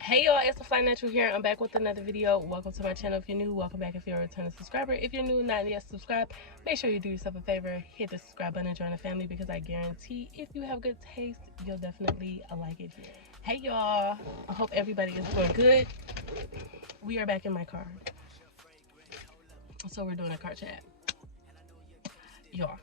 Hey y'all, it's the Fly Natural here. I'm back with another video. Welcome to my channel. If you're new, welcome back. If you're a returning subscriber, if you're new and not yet subscribed, make sure you do yourself a favor, hit the subscribe button and join the family, because I guarantee if you have good taste, you'll definitely like it. Hey y'all, I hope everybody is doing good. We are back in my car, so we're doing a car chat, y'all.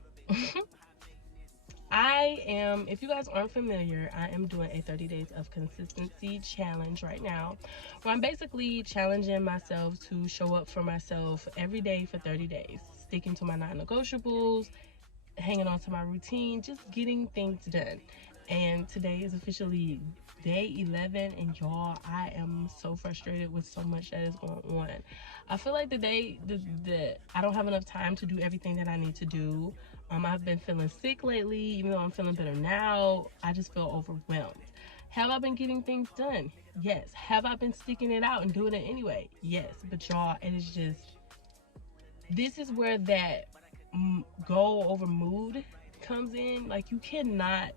If you guys aren't familiar, I am doing a 30 days of consistency challenge right now, where I'm basically challenging myself to show up for myself every day for 30 days, sticking to my non-negotiables, hanging on to my routine, just getting things done. And today is officially day 11, and y'all, I am so frustrated with so much that is going on. I feel like I don't have enough time to do everything that I need to do. I've been feeling sick lately. Even though I'm feeling better now, I just feel overwhelmed. Have I been getting things done? Yes. Have I been sticking it out and doing it anyway? Yes. But y'all, it is just, this is where that goal over mood comes in. Like, you cannot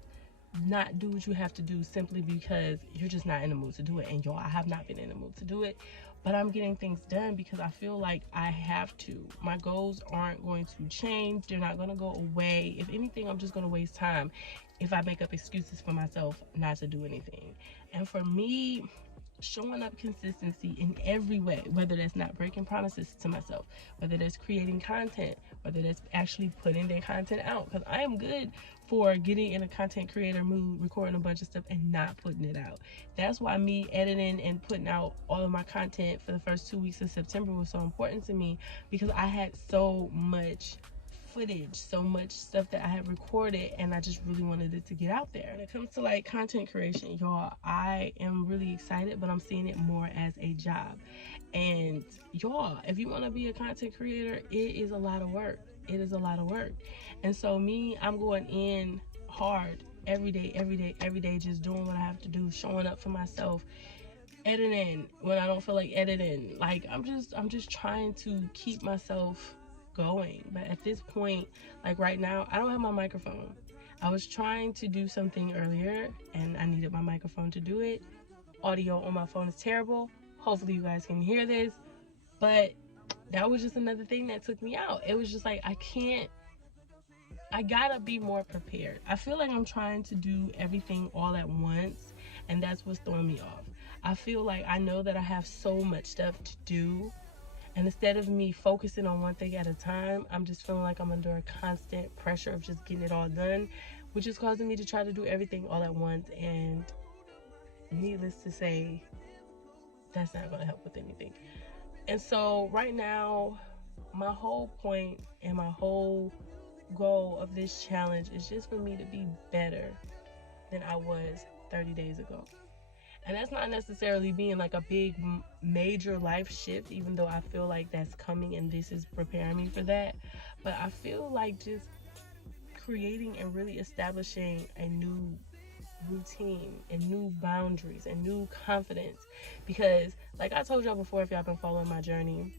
not do what you have to do simply because you're just not in the mood to do it. And y'all, I have not been in the mood to do it, but I'm getting things done because I feel like I have to. My goals aren't going to change. They're not going to go away. If anything, I'm just going to waste time if I make up excuses for myself not to do anything. And for me, showing up consistency in every way, whether that's not breaking promises to myself, whether that's creating content, whether that's actually putting their content out, because I am good for getting in a content creator mood, recording a bunch of stuff and not putting it out. That's why me editing and putting out all of my content for the first 2 weeks of September was so important to me, because I had so much footage, so much stuff that I had recorded, and I just really wanted it to get out there. When it comes to like content creation, y'all, I am really excited, but I'm seeing it more as a job. And y'all, if you want to be a content creator, it is a lot of work. It is a lot of work. And so me, I'm going in hard every day, every day, every day, just doing what I have to do, showing up for myself, editing when I don't feel like editing. Like, I'm just trying to keep myself going. But at this point, like right now, I don't have my microphone. I was trying to do something earlier and I needed my microphone to do it. Audio on my phone is terrible. Hopefully you guys can hear this. But that was just another thing that took me out. It was just like, I gotta be more prepared. I feel like I'm trying to do everything all at once, and that's what's throwing me off. I feel like I know that I have so much stuff to do, and instead of me focusing on one thing at a time, I'm just feeling like I'm under a constant pressure of just getting it all done, which is causing me to try to do everything all at once. And needless to say, that's not going to help with anything. And so right now, my whole point and my whole goal of this challenge is just for me to be better than I was 30 days ago. And that's not necessarily being like a big major life shift, even though I feel like that's coming and this is preparing me for that. But I feel like just creating and really establishing a new routine and new boundaries and new confidence. Because like I told y'all before, if y'all been following my journey,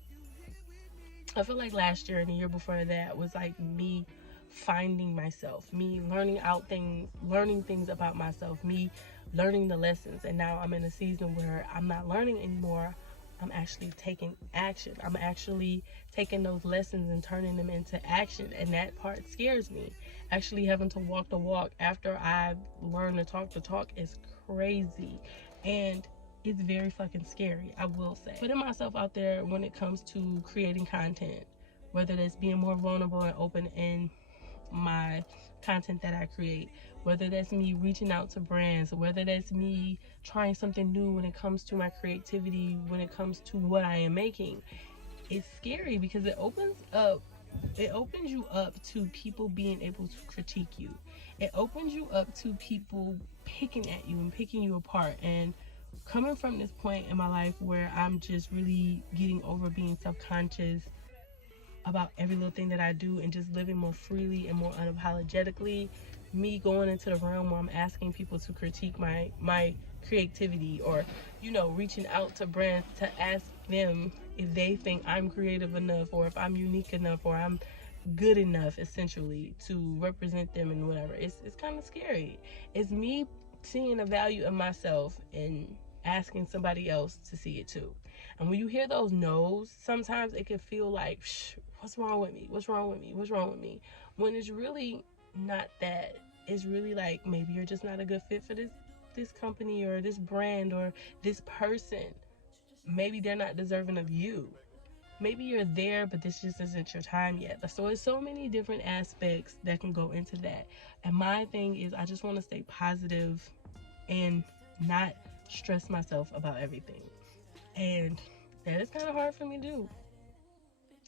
I feel like last year and the year before that was like me finding myself, me learning things about myself, me learning the lessons. And now I'm in a season where I'm not learning anymore. I'm actually taking action. I'm actually taking those lessons and turning them into action. And that part scares me. Actually having to walk the walk after I've learned to talk the talk is crazy. And it's very fucking scary, I will say. Putting myself out there when it comes to creating content, whether that's being more vulnerable and open in my content that I create, whether that's me reaching out to brands, whether that's me trying something new when it comes to my creativity, when it comes to what I am making, it's scary because it opens you up to people being able to critique you. It opens you up to people picking at you and picking you apart. And coming from this point in my life where I'm just really getting over being self-conscious about every little thing that I do and just living more freely and more unapologetically, me going into the realm where I'm asking people to critique my creativity, or reaching out to brands to ask them if they think I'm creative enough, or if I'm unique enough, or I'm good enough essentially to represent them and whatever. It's kind of scary. It's me seeing the value of myself and asking somebody else to see it too. And when you hear those no's, sometimes it can feel like, what's wrong with me? What's wrong with me? What's wrong with me? When it's really not that. It's really like, maybe you're just not a good fit for this company or this brand or this person. Maybe they're not deserving of you. Maybe you're there, but this just isn't your time yet. So it's so many different aspects that can go into that. And my thing is, I just want to stay positive and not stress myself about everything. And that is kind of hard for me to do.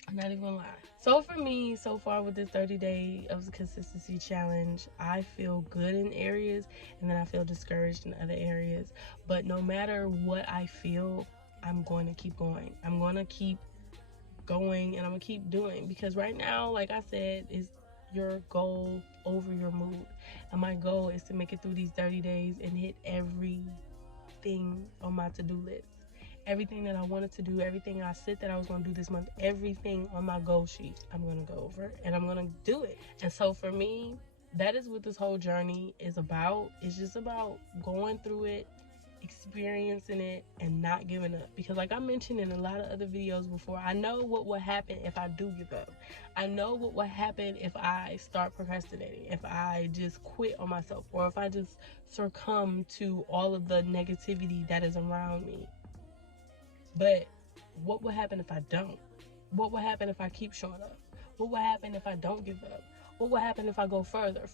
I'm not even gonna lie. So for me, so far with this 30-day of consistency challenge, I feel good in areas and then I feel discouraged in other areas. But no matter what I feel, I'm going to keep going. I'm going to keep going and I'm going to keep doing, because right now, like I said, is your goal over your mood. And my goal is to make it through these 30 days and hit everything on my to-do list. Everything that I wanted to do, everything I said that I was going to do this month, everything on my goal sheet, I'm going to go over and I'm going to do it. And so for me, that is what this whole journey is about. It's just about going through it, experiencing it, and not giving up. Because like I mentioned in a lot of other videos before, I know what will happen if I do give up. I know what will happen if I start procrastinating, if I just quit on myself, or if I just succumb to all of the negativity that is around me. But what will happen if I don't? What will happen if I keep showing up? What will happen if I don't give up? What will happen if I go further?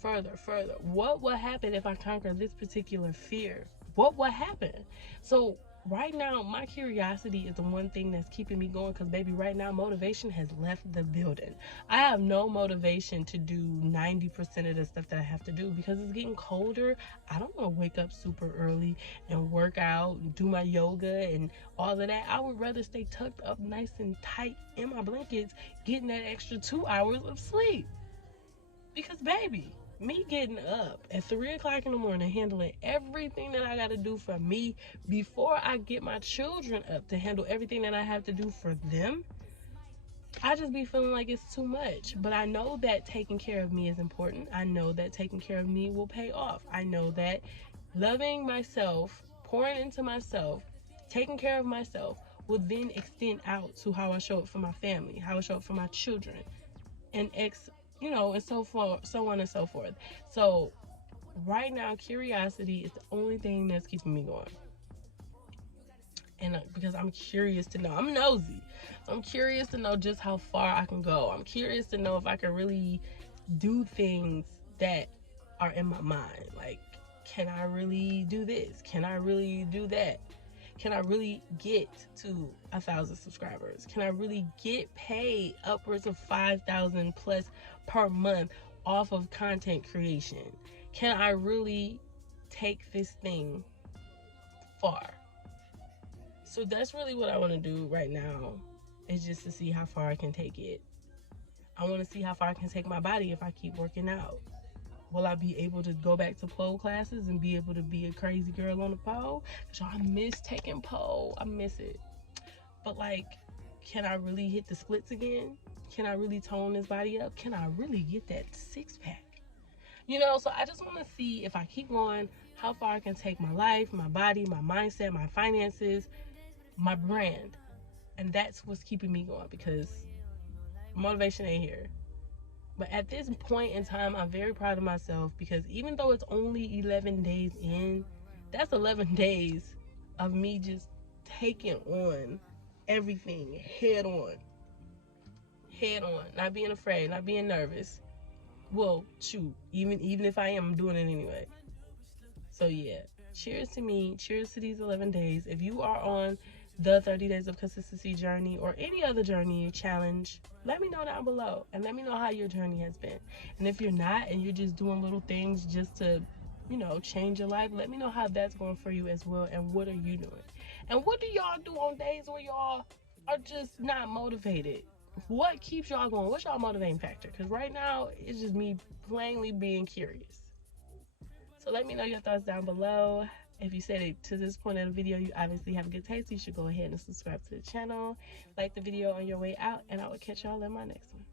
What will happen if I conquer this particular fear? What will happen? So right now, my curiosity is the one thing that's keeping me going, because baby, right now, motivation has left the building. I have no motivation to do 90% of the stuff that I have to do because it's getting colder. I don't want to wake up super early and work out and do my yoga and all of that. I would rather stay tucked up nice and tight in my blankets, getting that extra 2 hours of sleep. Because baby, me getting up at 3 o'clock in the morning, handling everything that I got to do for me before I get my children up to handle everything that I have to do for them, I just be feeling like it's too much. But I know that taking care of me is important. I know that taking care of me will pay off. I know that loving myself, pouring into myself, taking care of myself will then extend out to how I show up for my family, how I show up for my children, and and so forth, so on and so forth. So right now, curiosity is the only thing that's keeping me going. And because I'm curious to know, I'm nosy. I'm curious to know just how far I can go. I'm curious to know if I can really do things that are in my mind. Like, can I really do this? Can I really do that? Can I really get to 1,000 subscribers? Can I really get paid upwards of 5,000 plus per month off of content creation? Can I really take this thing far? So that's really what I want to do right now, is just to see how far I can take it. I want to see how far I can take my body if I keep working out. Will I be able to go back to pole classes and be able to be a crazy girl on the pole? Because I miss taking pole. I miss it. But like, can I really hit the splits again? Can I really tone this body up? Can I really get that six pack? So I just want to see, if I keep going, how far I can take my life, my body, my mindset, my finances, my brand. And that's what's keeping me going, because motivation ain't here. But at this point in time, I'm very proud of myself, because even though it's only 11 days in, that's 11 days of me just taking on everything head on, not being afraid, not being nervous. Well, shoot, even if I am, I'm doing it anyway. So yeah, cheers to me, cheers to these 11 days. If you are on the 30 days of consistency journey or any other journey challenge, let me know down below and let me know how your journey has been. And if you're not, and you're just doing little things just to change your life, let me know how that's going for you as well, and what are you doing, and what do y'all do on days where y'all are just not motivated? What keeps y'all going? What's y'all motivating factor? Because right now it's just me plainly being curious. So let me know your thoughts down below. If you said it to this point in the video, you obviously have a good taste. You should go ahead and subscribe to the channel, like the video on your way out, and I will catch y'all in my next one.